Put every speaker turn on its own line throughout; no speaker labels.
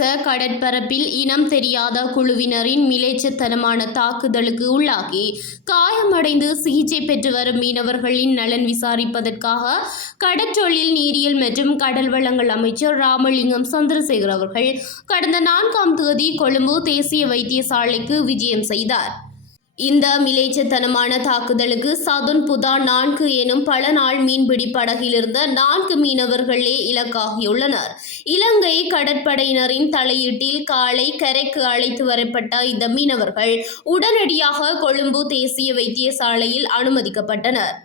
கடற்பரப்பில் இனம் தெரியாத குழுவினரின் மிலேச்சத்தனமான தாக்குதலுக்கு உள்ளாகி காயமடைந்து சிகிச்சை பெற்று வரும் மீனவர்களின் நலன் விசாரிப்பதற்காக கடற்றொழில் நீரியல் மற்றும் கடல் வளங்கள் அமைச்சர் ராமலிங்கம் சந்திரசேகர் அவர்கள் கடந்த நான்காம் தேதி கொழும்பு தேசிய வைத்தியசாலைக்கு விஜயம் செய்தார். இந்த மிலேச்சத்தனமான தாக்குதலுக்கு சதுன் புதா நான்கு எனும் பல நாள் மீன்பிடி படகிலிருந்த நான்கு மீனவர்களே இலக்காகியுள்ளனர். இலங்கை கடற்படையினரின் தலையீட்டில் காலை கரைக்கு அழைத்து வரப்பட்ட இந்த மீனவர்கள் உடனடியாக கொழும்பு தேசிய வைத்தியசாலையில் அனுமதிக்கப்பட்டனர்.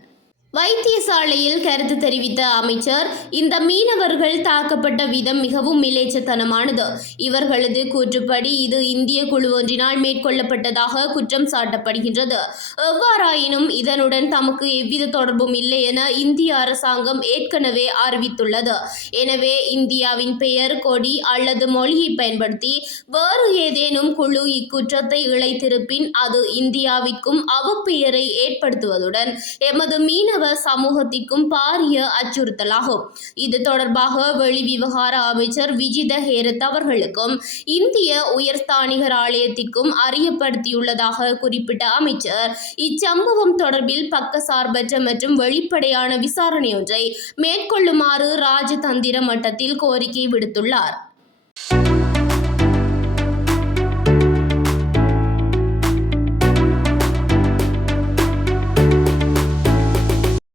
வைத்தியசாலையில் கருத்து தெரிவித்த அமைச்சர் இந்த மீனவர்கள் தாக்கப்பட்ட விதம் மிகவும் மிலேச்சத்தனமானது. இவர்களது கூற்றுப்படி இது இந்திய குழு ஒன்றினால் மேற்கொள்ளப்பட்டதாக குற்றம் சாட்டப்படுகின்றது. எவ்வாறாயினும் இதனுடன் தமக்கு எவ்வித தொடர்பும் இல்லை என இந்திய அரசாங்கம் ஏற்கனவே அறிவித்துள்ளது. எனவே இந்தியாவின் பெயர் கொடி அல்லது மொழியை பயன்படுத்தி வேறு ஏதேனும் குழு இக்குற்றத்தை இழைத்திருப்பின் அது இந்தியாவிற்கும் அவப்பெயரை ஏற்படுத்துவதுடன் எமது மீனவ சமூகத்திற்கும் பாரிய அச்சுறுத்தலாகும். இது தொடர்பாக வெளிவிவகார அமைச்சர் விஜித ஹேரத் அவர்களுக்கும் இந்திய உயர்ஸ்தானிகர் ஆலயத்திற்கும் அறியப்படுத்தியுள்ளதாக குறிப்பிட்ட அமைச்சர் இச்சம்பவம் தொடர்பில் பக்கசார்பற்ற மற்றும் வெளிப்படையான விசாரணையொன்றை மேற்கொள்ளுமாறு ராஜதந்திர மட்டத்தில் கோரிக்கை விடுத்துள்ளார்.